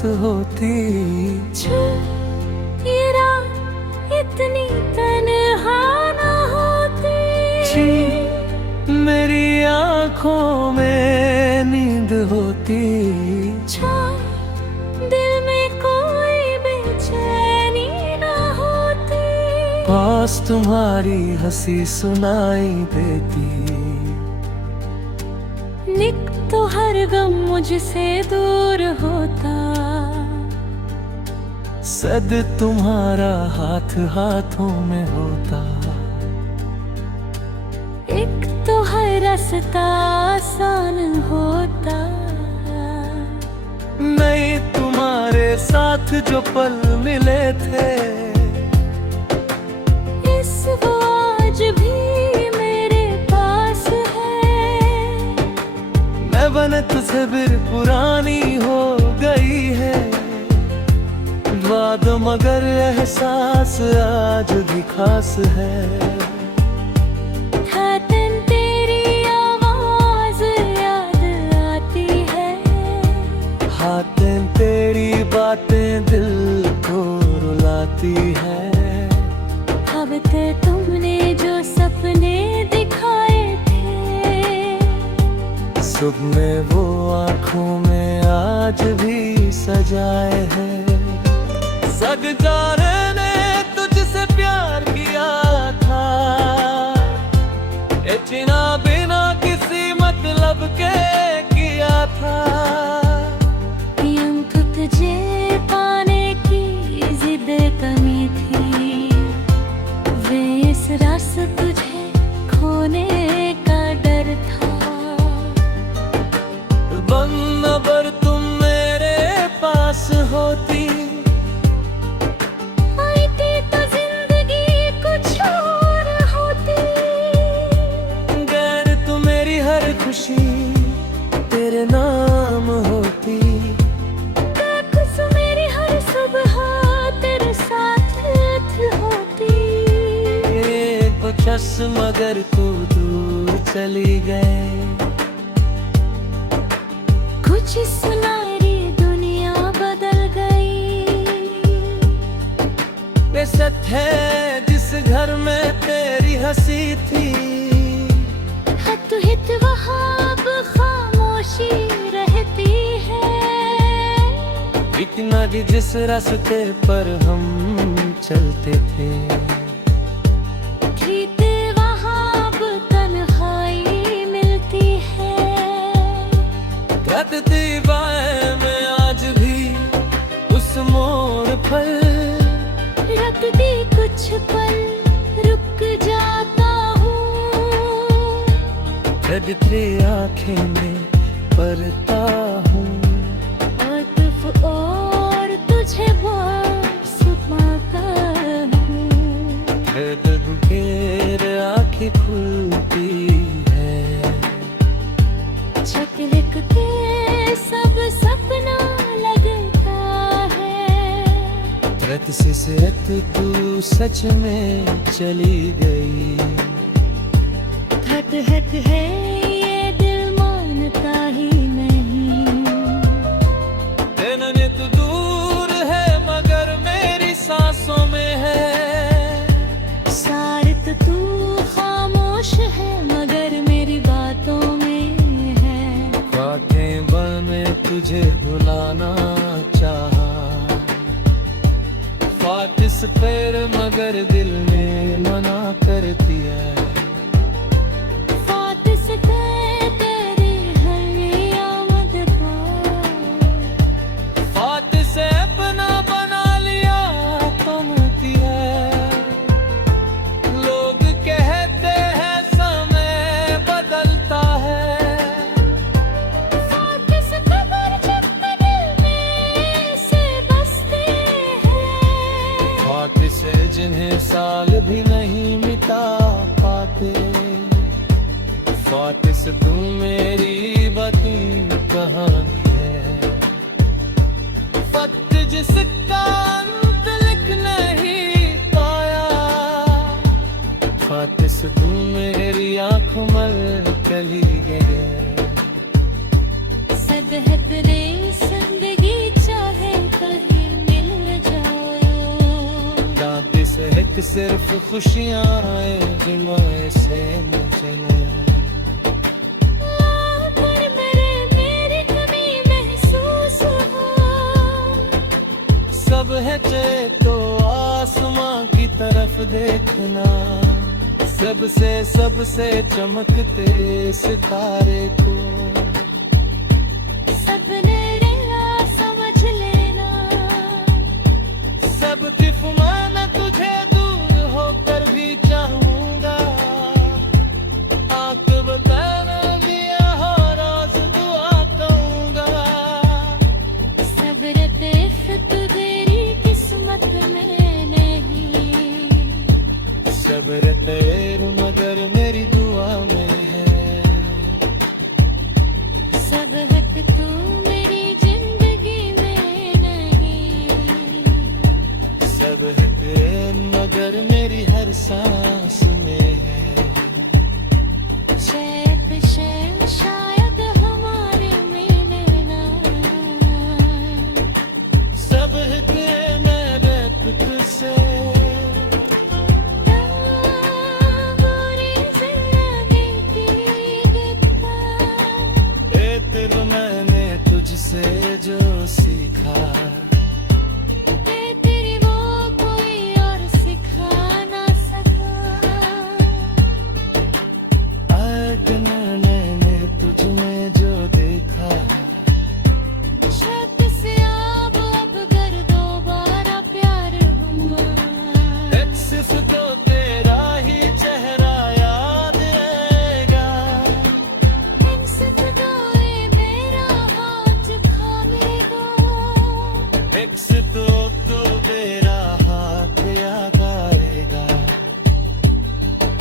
पास होती। ये रात इतनी तन्हा न होती। मेरी आँखों में नींद होती। दिल में कोई बेचैनी न होती। पास तुम्हारी हंसी सुनाई देती। निक तो हर गम मुझसे दूर होता। सद तुम्हारा हाथ हाथों में होता। एक तो हर रास्ता आसान होता। नहीं तुम्हारे साथ जो पल मिले थे, इस वो आज भी मेरे पास है। मैं बन तुझसे फिर पुरानी हो गई है बात, मगर एहसास आज भी खास है। तेरी आवाज याद आती है। हाथें तेरी बातें दिल को रुलाती है। अब ते तुमने जो सपने दिखाए थे, सुबह में वो आँखों में आज भी सजाए हैं। सग जाने ने तुझसे प्यार किया था, इतना बिना किसी मतलब के किया था। यूं तो तुझे पाने की जिद कमी थी। वे इस रास तुझे खोने का डर था। बनबर तुम मेरे पास होती। तो जिंदगी कुछ और होती। गैर तू मेरी हर खुशी तेरे नाम होती। बेखुश मेरी हर सुबह तेरे साथ होती। एक बचस मगर तू दूर चली गए। कुछ सुनहरी दुनिया बदल गई। बेसत है जिस घर में तेरी हंसी थी, हत हित वहाँ अब खामोशी रहती है। इतना कि जिस रास्ते पर हम चलते थे, खीते वहाँ अब तन्हाई मिलती है। कटती बाएं में आज भी उस मोड़ पर, रखती कुछ पल रुक जाता हूँ। तेरी आँखें में पढ़ता हूँ। आतिफ और तुझे बस पाता हूँ। फिर आँखें खुलती है। झलक के सब सपना लगता है। रत से रत तू सच में चली गई। हट हट है ये दिल मानता ही नहीं। तेरा नित दूर है मगर मेरी सांसों में है। सारित तू खामोश है मगर मेरी बातों में है। बातें बने तुझे भुलाना चाहा, फातिस फिर मगर दिल में मना करती है। फातिस तेरी हर आमद का, फातिस अपना बना लिया तुमती है। लोग कहते हैं समय बदलता है। फातिस खबर जब दिल में से बसते हैं। फातिस जिन्हें साल भी नहीं मिटा पाते। फातिस तू मेरी बती कहानी है। फत जिसका अंत लिख नहीं पाया। फातिस तू मेरी आँखों में चली गई। सद है तेरे जिंदगी चाहे एक सिर्फ खुशियां जिनमें से न चले पर मेरी कमी महसूस हो। सब है चाहे तो आसमां की तरफ देखना, सबसे चमकते सितारे को सबने रेला समझ लेना। सब तिफ मैं तुझे दूर होकर भी चाहूंगा, आंख बताना भी हो रोज दुआ कहूंगा। सब रतीफ तेरी किस्मत में नहीं, सब तेर मगर मेरी दुआ में है। सब हक तू मेरी जिंदगी में नहीं, सब है मगर मेरी हर सांस में है। शैप शैन शायद हमारे में ना। सब है मैं रब तुझसे बुरी जिंदगी की गिरता। ए दिल मैंने तुझसे जो सीखा, ये तेरी वो कोई और सिखा ना सका। मैंने तुझ में जो देखा, शक से अब कर दोबारा प्यार हुआ। एक सिर्फ तो तेरा ही चेहरा याद आएगा। इन सितारे मेरा हाथ थामेगा। एक सिर्फ तो तेरा हाथ याद आएगा।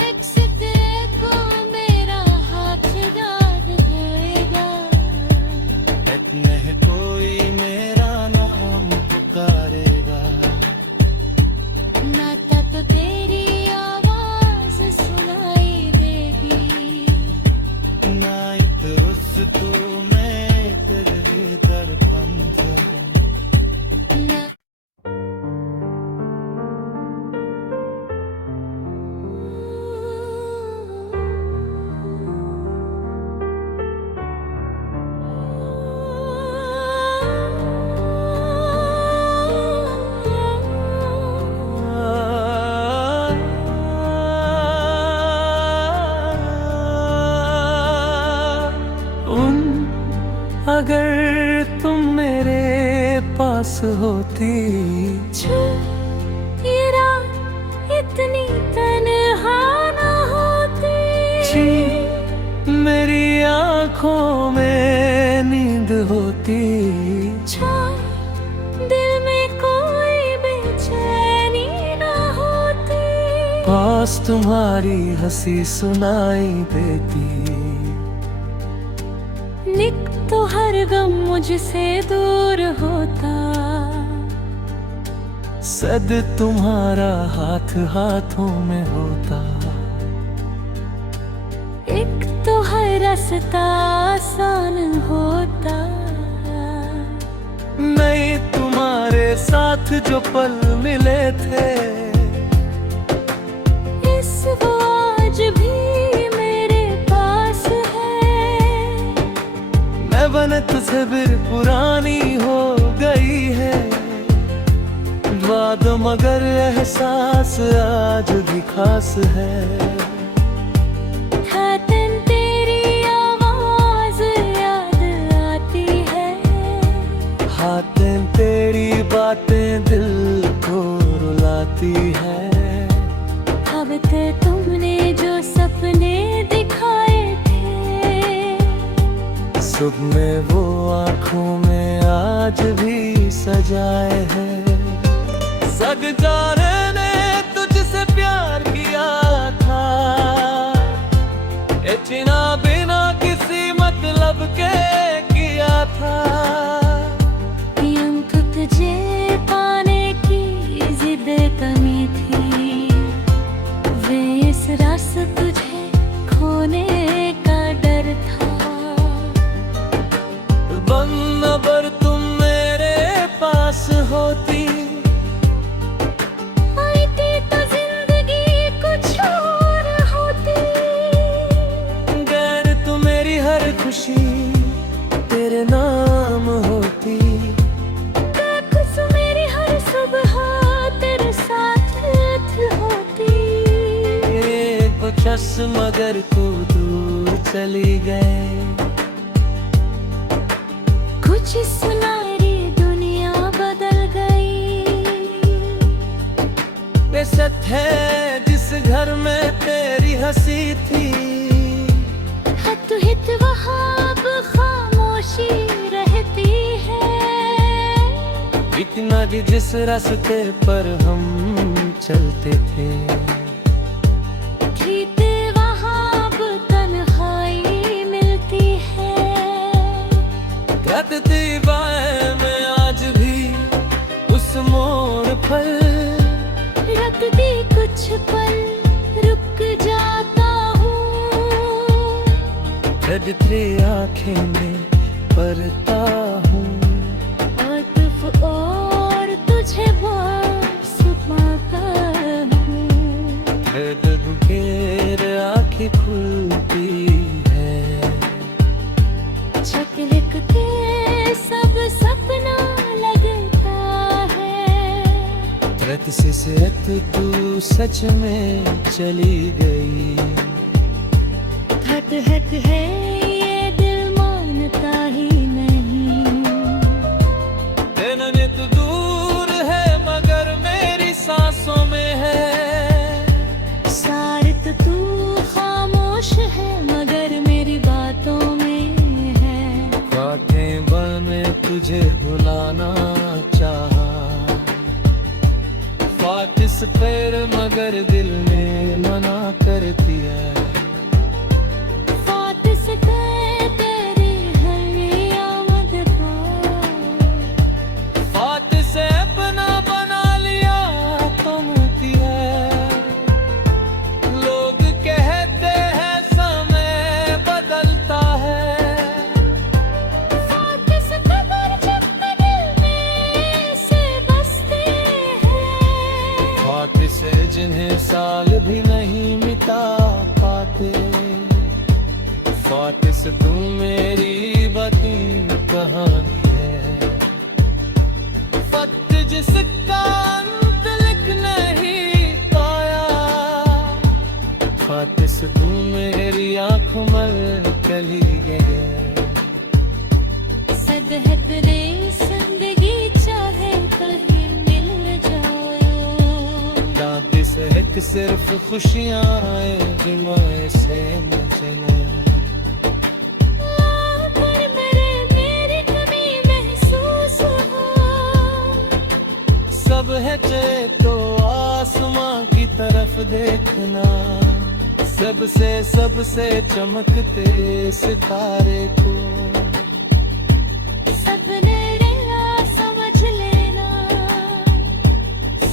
एक सिते को मेरा हाथ याद होएगा। एक में कोई मेरा नाम पुकारेगा। नाता तो तेरी आवाज सुनाई देगी। नाइट उस तो मैं तेरे दर्पण से ना अगर तुम मेरे पास होती, ये रात इतनी तन्हा ना होती। मेरी आंखों में नींद होती। दिल में कोई बेचैनी ना होती। पास तुम्हारी हंसी सुनाई देती। निक तो हर गम मुझसे दूर होता। सद तुम्हारा हाथ हाथों में होता। एक तो हर रास्ता आसान होता। नहीं तुम्हारे साथ जो पल मिले थे, इस वो आज भी मेरे पास है। मैं बन तस्वीर पुरानी हो गई है। बाद मगर एहसास आज भी खास है। खातन तेरी आवाज याद आती है। हाथें तेरी बातें दिल को रुलाती है। अब तो तुमने जो सपने दिखाए थे, सुबह में वो आँखों में आज भी सजाए हैं। सग जाने ने तुझसे प्यार किया था, इतना बिना किसी मतलब के किया था। यूं तो तुझे पाने की जिद कमी थी। वे इस रास तुझे खोने का डर था। अगर तुम मेरे पास होती, आई थी तो बस मगर को दूर चली गए। कुछ सुनारी दुनिया बदल गई। बेसत है जिस घर में तेरी हंसी थी, हत हित वहाँ अब खामोशी रहती है। इतना कि जिस रास्ते पर हम चलते थे, ठीक वहाँ अब तन्हाई मिलती है। कटती बाहें में आज भी उस मोड़ पर, रख दी कुछ पल रुक जाता हूँ। धड़कती आँखें में पढ़ता हूँ, आतिफ और तुझे बस पाता हूँ। फिर आँखें खुलती है, छकलिक के सब सपना लगता है। रत से सेहत तू सच में चली गई। हट हट है ये दिल मानता ही नहीं। तेरा नित दूर है मगर मेरी सांसों में है। सारत तू खामोश है मगर मेरी बातों में है। कांटे बने तुझे भुलाना चाहा, फातिस पर मगर दिल में मना करती है। फातिस तेरी हर आमद का, फातिस अपना बना लिया तुमती है। लोग कहते हैं समय बदलता है, फातिस कदर जब दिल में से बसते हैं। फातिस जिन्हें साल भी नहीं मिटा पाते। फातिस तू मेरी बदीन कहानी है। फत जिसका अंत लिख नहीं पाया, फातिस तू मेरी आँखों में चली गई। सदहत रे जिंदगी चाहे कहीं मिल जाओ। दादी से एक सिर्फ खुशियाँ आए जुम्मे से मुझे। पर मेरी कमी महसूस हो। सब है चाहे तो आसमां की तरफ देखना, सबसे चमकते सितारे को। सबने रेला समझ लेना।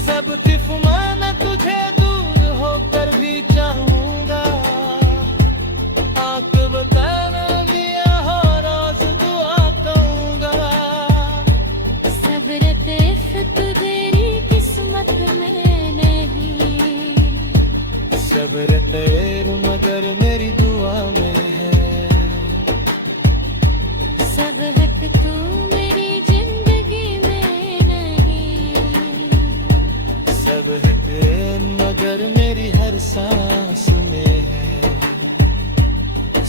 सब तिफ मैं तुझे दूर होकर भी चाहूंगा। आंख बताना भी हो रोज दुआ कहूंगा। सब्र तेफत तेरी किस्मत में नहीं। सब्र तेर मगर मेरी दुआ में है। सब हक तू मेरी जिंदगी में नहीं। सब है तेर मगर मेरी हर सांस में है।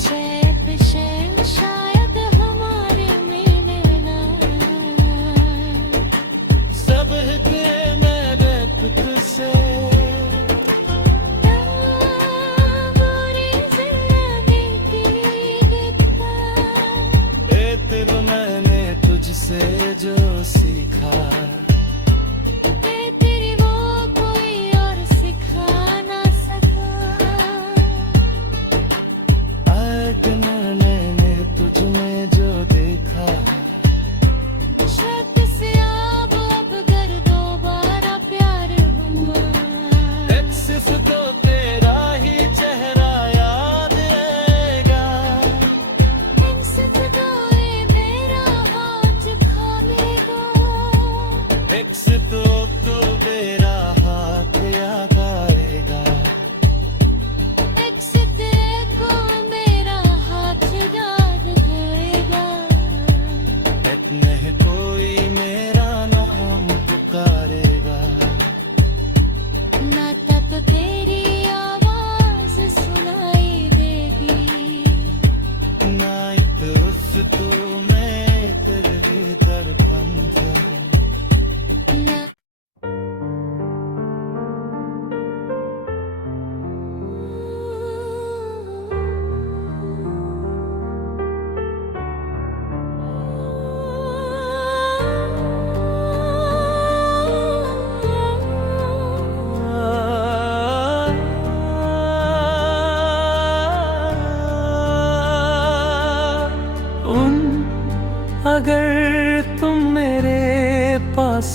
शैप शैन शायद हमारे में ना। सब है तेरे मैं रब तुझसे। बुरी जिंदगी की दिक्कत, ए दिल मैंने तुझसे जो सीखा, ये तेरी वो कोई और सिखा ना सका। मैंने तुझ में जो देखा, शक से अब अगर दोबारा प्यार हुआ। एक सिर्फ तो तेरा ही चेहरा याद रहेगा। इन सितारे मेरा हाथ थामेगा। एक सिर्फ तो तेरा हाथ याद आएगा। एक सिते को मेरा हाथ याद होएगा। नहीं कोई मेरा नाम पुकारेगा। ना तक तेरी आवाज सुना।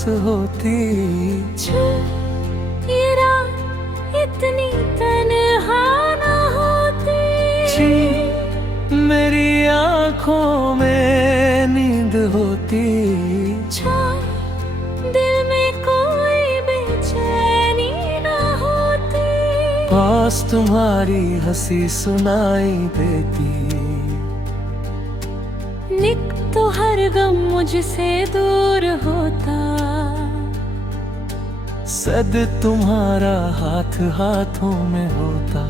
पास होती। ये रात इतनी तन्हा ना होती। मेरी आंखों में नींद होती। दिल में कोई बेचैनी ना होती। पास तुम्हारी हंसी सुनाई देती। निक तो हर गम मुझसे दूर होता। सद तुम्हारा हाथ हाथों में होता।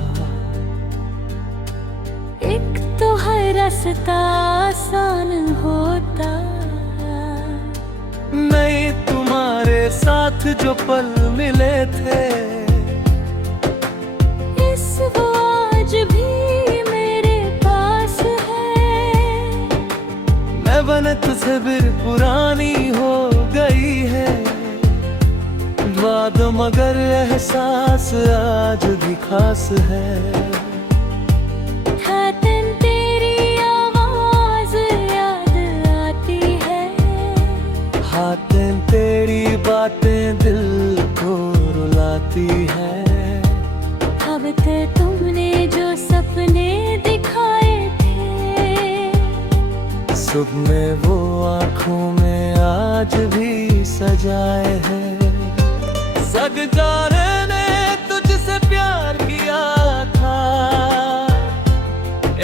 एक तो हर रास्ता आसान होता। नहीं तुम्हारे साथ जो पल मिले थे, इस वो आज भी मेरे पास है। मैं बन तुझसे फिर पुरानी हो गई है बात, मगर एहसास आज भी खास है। तेरी आवाज याद आती है। हाथें तेरी बातें दिल को रुलाती है। अब तो तुमने जो सपने दिखाए थे, सुबह में वो आँखों में आज भी सजाए हैं। सग जाने ने तुझसे प्यार किया था,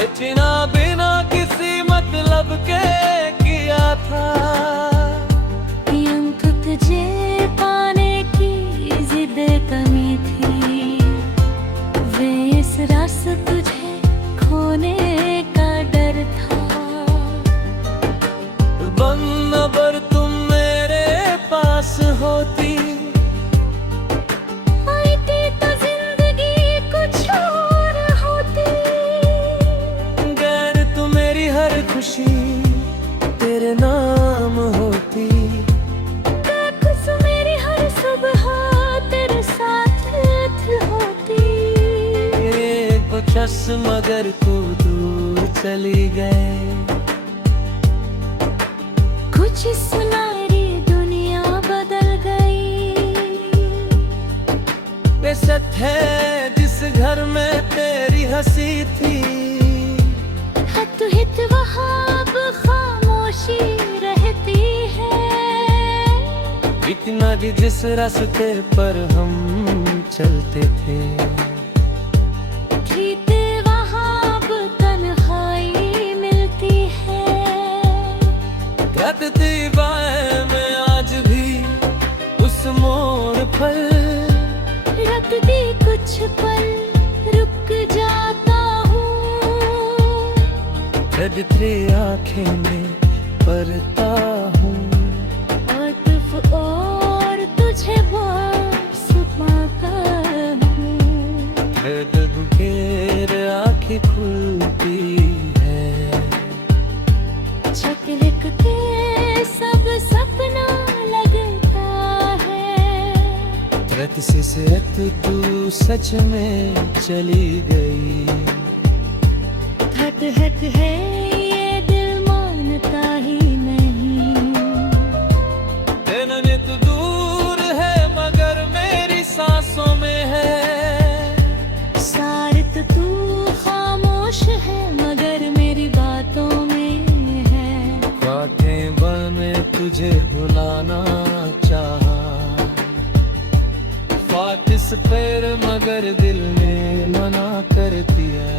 इतना बिना किसी मतलब के किया था। यूं तो तुझे पाने की जिद कमी थी। वे इस रास तुझे खोने का डर था। बनबर तुम मेरे पास होती, तो जिंदगी कुछ और होती। गैर तू मेरी हर खुशी तेरे नाम होती। खुश मेरी हर सुबह तेरे साथ होती। कुछ मगर तू दूर चली गए। कुछ सुनारी दुनिया बदल गई। बेशक है जिस घर में तेरी हंसी थी, हत हित वहाँ अब खामोशी रहती है। इतना भी जिस रास्ते पर हम चलते थे, वहाँ अब तन्हाई मिलती है। कटती बाहें में आज भी उस मोड़ पर, रखती कुछ पल रुक जाता हूँ। तेरी आँखें में पढ़ता हूँ। आतिफ और तुझे बस पाता हूँ। फिर आँखें खुलती है। झलक के सब सपना लगता है। रत से तू सच में चली गई। हट हट है ये दिल मानता ही नहीं। तेरा नित दूर है मगर मेरी सांसों में है। सार तो तू खामोश है मगर मेरी बातों में है। बातें बने तुझे भुलाना चाहा, फातिस पर मगर दिल में मना करती है।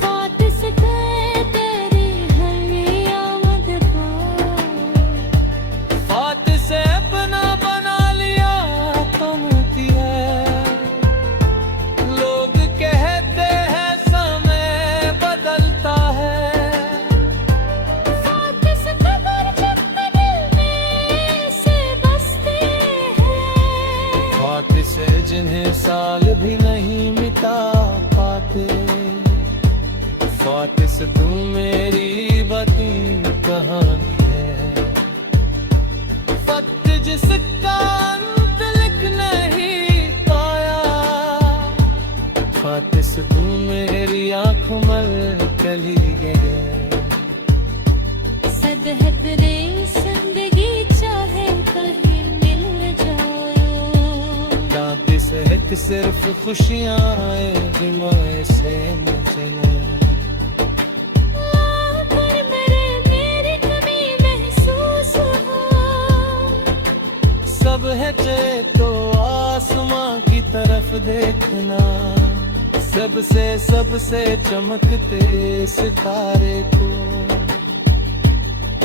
फातिस तेरी हर आमद का, फातिस अपना बना लिया तुमती है। लोग कहते हैं समय बदलता है। फातिस कदर जब दिल में से बसते हैं। फातिस जिन्हें साल भी नहीं मिटा पाते। फातिस तू मेरी बाती कहानी है। फक्त जिसका अंत लिख नहीं पाया। फातिस तू मेरी आँखों में चली गए। सद है तेरे जिंदगी चाहे एक सिर्फ खुशियां जिनमें से मुझे पर मेरी कमी महसूस हो। सब है चाहे तो आसमां की तरफ देखना, सबसे चमकते सितारे को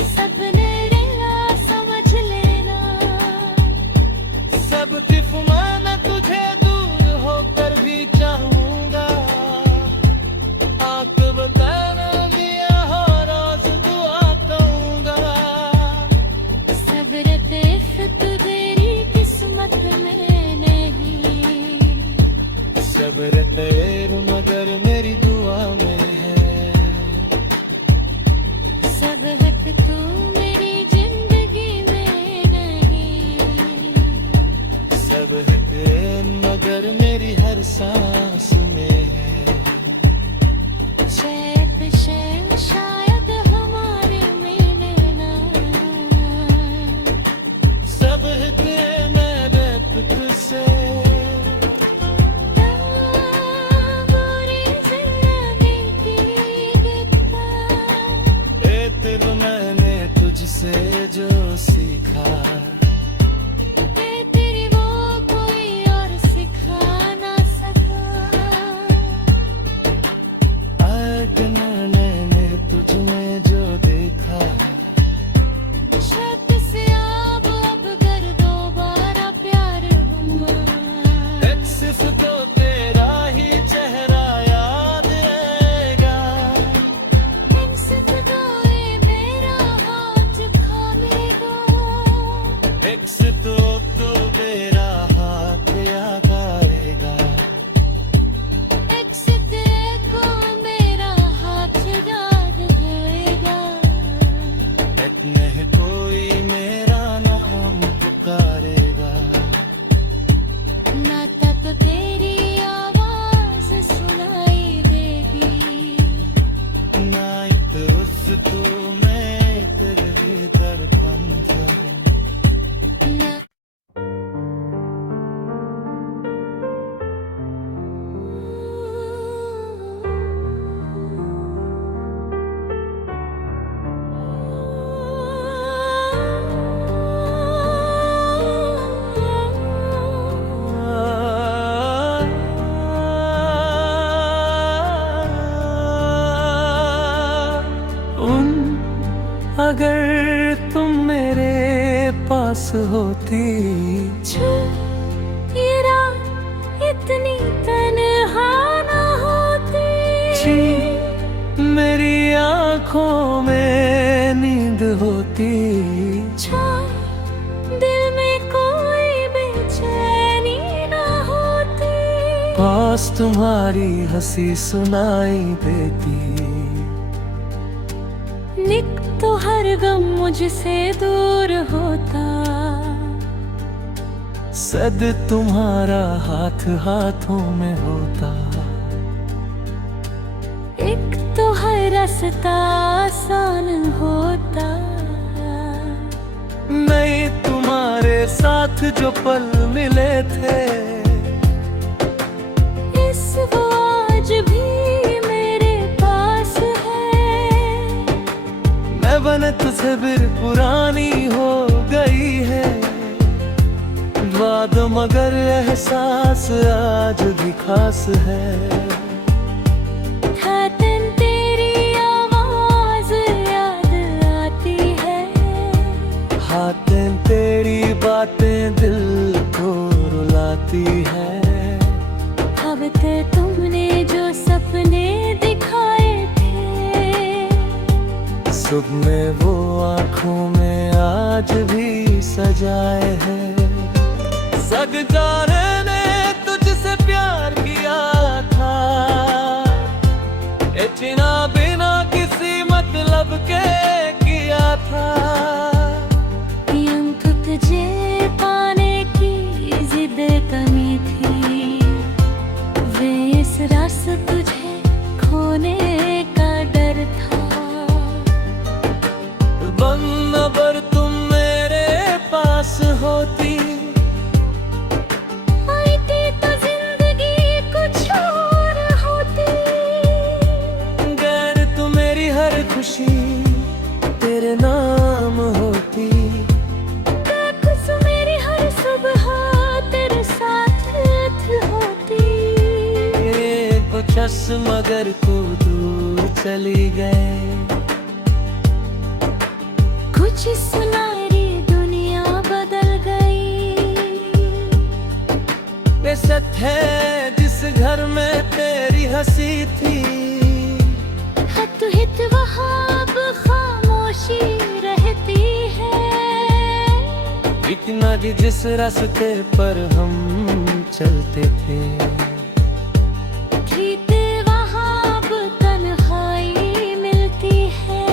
सबने रेला समझ लेना। सब तिफ मैं तुझे दूर होकर भी चाहूंगा, आंख बताना दिया हो रोज दुआ कहूंगा। सब रतीफ तो तेरी किस्मत में नहीं, सब्र तेर मगर मेरी दुआ में है। सब हक तू मेरी जिंदगी में नहीं, सब है मगर मेरी हर सांस में है। शैप शैन शायद हमारे में ना। सब है मैं बेत से मैंने तुझसे जो सीखा, तेरी वो कोई और सिखा ना सका। मैंने तुझ में जो देखा, शर्त से अब कर दोबारा प्यार हुआ। एक सिर्फ तो तेरा ही चेहरा याद आएगा, सिर्फ कोई मेरा हाथ थामेगा। एक से तो तेरा हाथ याद आएगा। एक से तेरे को मेरा हाथ याद होएगा। एक में कोई मेरा नाम पुकारेगा, नाता तो तेरी आवाज सुनाई देगी। नाइट उस तो मैं तेरे धड़कन ना अगर तुम मेरे पास होती, ये रात इतनी तन्हा ना होती। मेरी आंखों में नींद होती, दिल में कोई बेचैनी ना होती। पास तुम्हारी हंसी सुनाई देती, निक तो हर गम मुझसे दूर होता। सद तुम्हारा हाथ हाथों में होता। एक तो हर रास्ता आसान होता। नहीं तुम्हारे साथ जो पल मिले थे, इस वो आज भी मेरे पास है। मैं बन तस्वीर पुरानी हो गई है, बाद मगर एहसास आज भी खास है। खातन तेरी आवाज याद आती है। हाथें तेरी बातें दिल को रुलाती है। अब तो तुमने जो सपने दिखाए थे, सुबह में वो आँखों में आज भी सजाए हैं। सग जाने ने तुझसे प्यार किया था, इतना बिना किसी मतलब के किया था। यूं तो तुझे पाने की जिद कमी थी, वे इस रास तुझे खोने का डर था। अगर तुम मेरे पास होती, आई थी तो बस मगर को दूर चली गए। कुछ सुनारी दुनिया बदल गई। बेसत है जिस घर में तेरी हंसी थी, हत हित वहाँ अब खामोशी रहती है। इतना कि जिस रास्ते पर हम चलते थे, ठीक वहाँ अब तन्हाई मिलती है।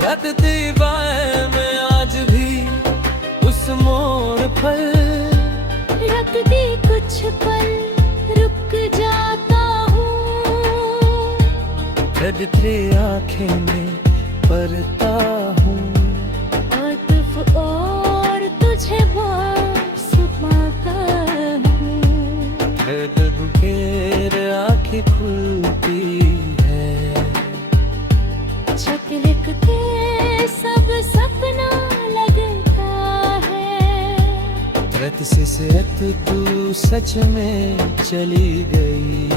कटती बाहें में आज भी उस मोड़ पर, रख दी कुछ पल रुक जाता हूँ। तेरी आँखें में पढ़ता हूँ, आतिफ और तुझे बस पाता हूँ। फिर आँखें खुलती है, छक लिखते सब सपना लगता है। रत से सेहत तू सच में चली गई।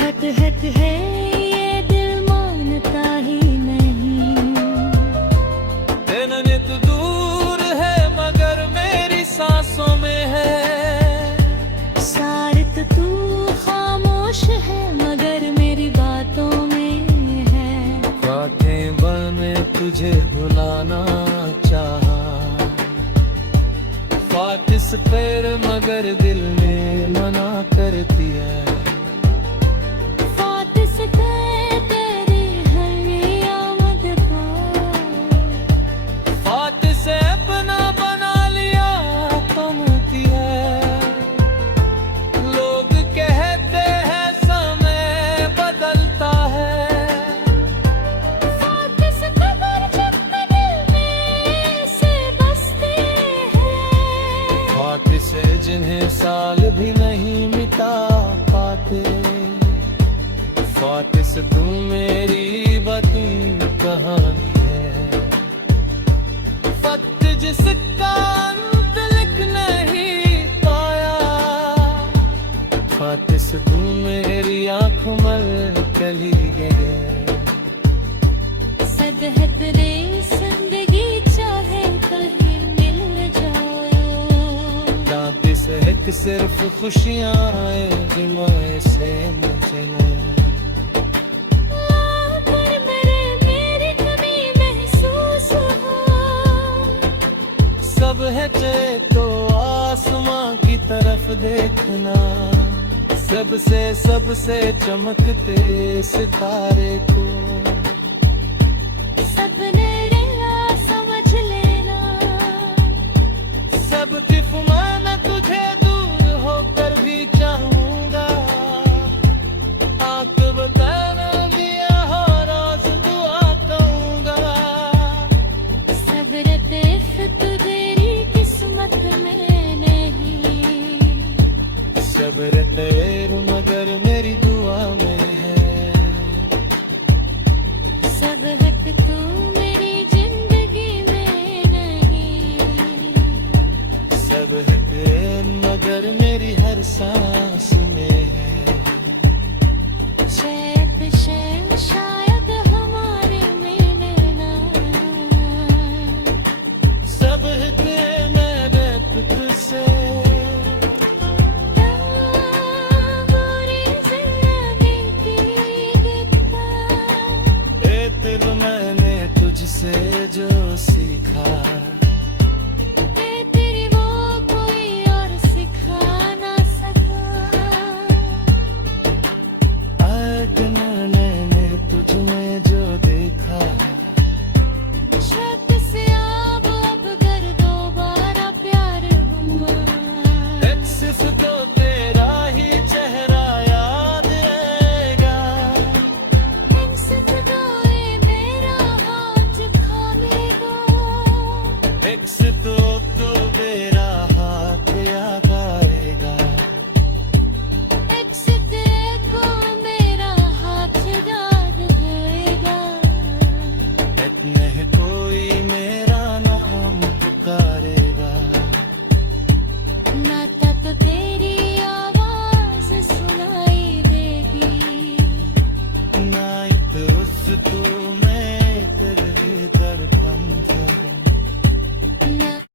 हट हट है ये दिल मानता ही नहीं। तेरा नित दूर है मगर मेरी सांसों में है। सारत तू खामोश है मगर मेरी बातों में है। बातें बने तुझे भुलाना चाहा, फातिस पर मगर दिल में मना करती है। फातिस तेरी हर आमद का, फातिस अपना बना लिया कमती है। लोग कहते हैं समय बदलता है, फातिस कदर जब दिल में से बसती है। फातिस जिन्हें साल भी नहीं मिटा पाते। फातिस तू मेरी बती कहानी है। फत जिसका अंत लिख नहीं पाया, फातिस तू मेरी आँखों में चली गए। सदहत रे जिंदगी चाहे कहीं मिल जाओ। दादी से एक सिर्फ खुशियाँ आए जिम्मे से मुझे। अगर मेरी कमी महसूस हो, सब है चाहे तो आसमां की तरफ देखना। सबसे चमकते सितारे को सपने रेला समझ लेना। सब तिफ मैं तुझे दूर होकर भी चाहूंगा। आंख बताना भी हो रोज दुआ कहूंगा। सब्र तेफत तेरी किस्मत में नहीं। सब्र तेर मगर मेरी दुआ में है। सब हक तू मेरी जिंदगी में नहीं। सब है मगर मेरी हर सांस में है। शायद शायद हमारे में ना। सब है मेरे तुझसे। बुरी जिंदगी की दिक्कत, ए दिल मैंने तुझसे जो सीखा, तेरी वो कोई और सिखा ना सका। मैंने तुझ में जो देखा, शक से अब कर दोबारा प्यार हुआ। सिर्फ तो तेरा ही चेहरा याद आएगा। सिर्फ कोई मेरा हाथ थामेगा। एक से तो मेरा